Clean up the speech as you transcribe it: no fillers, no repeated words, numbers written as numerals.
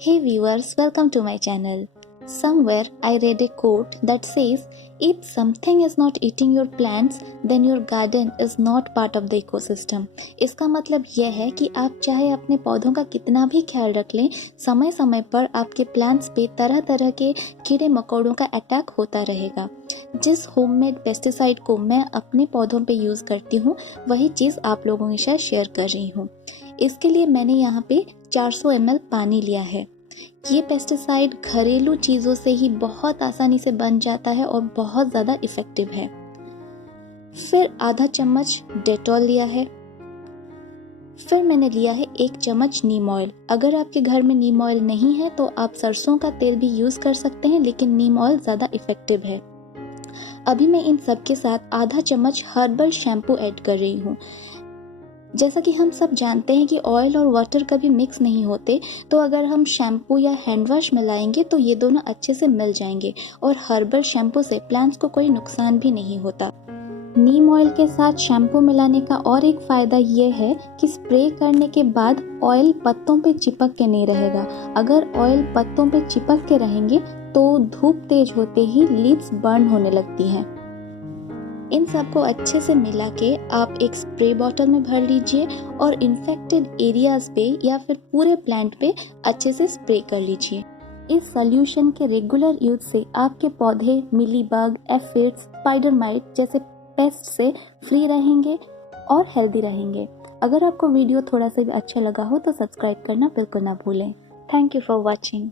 Hey viewers, welcome to my channel. Somewhere I read a quote that says, if something is not eating your plants, then your garden is not part of the ecosystem. इसका मतलब यह है कि आप चाहे अपने पौधों का कितना भी ख्याल रख लें, समय समय पर आपके प्लांट्स पे तरह तरह के कीड़े मकोड़ों का अटैक होता रहेगा। जिस होममेड पेस्टिसाइड को मैं अपने पौधों पे यूज़ करती हूँ, वही चीज़ आप लोगों के साथ शेयर कर रही हूँ। इसके लिए मैंने यहाँ पे 400 ml पानी लिया है। ये पेस्टिसाइड घरेलू चीज़ों से ही बहुत आसानी से बन जाता है और बहुत ज़्यादा इफ़ेक्टिव है। फिर आधा चम्मच डेटॉल लिया है। फिर मैंने लिया है 1 चम्मच नीम ऑयल। अगर आपके घर में नीम ऑयल नहीं है तो आप सरसों का तेल भी यूज़ कर सकते हैं, लेकिन नीम ऑयल ज़्यादा इफ़ेक्टिव है। अभी मैं इन सब के साथ आधा चम्मच हर्बल शैम्पू ऐड कर रही हूँ। जैसा कि हम सब जानते हैं कि ऑयल और वाटर कभी मिक्स नहीं होते, तो अगर हम शैम्पू या हैंड वॉश मिलाएंगे तो ये दोनों अच्छे से मिल जाएंगे और हर्बल शैम्पू से प्लांट्स को कोई नुकसान भी नहीं होता। नीम ऑयल के साथ शैम्पू मिलाने का और एक फ़ायदा ये है कि स्प्रे करने के बाद ऑयल पत्तों पे चिपक के नहीं रहेगा। अगर ऑयल पत्तों पे चिपक के रहेंगे तो धूप तेज होते ही लीव्स बर्न होने लगती हैं। इन सबको अच्छे से मिला के आप एक स्प्रे बॉटल में भर लीजिए और इन्फेक्टेड एरियाज पे या फिर पूरे प्लांट पे अच्छे से स्प्रे कर लीजिए। इस सॉल्यूशन के रेगुलर यूज से आपके पौधे मिलीबग, एफिड्स, स्पाइडर माइट जैसे पेस्ट से फ्री रहेंगे और हेल्दी रहेंगे। अगर आपको वीडियो थोड़ा सा भी अच्छा लगा हो तो सब्सक्राइब करना बिल्कुल ना भूलें। Thank you for watching.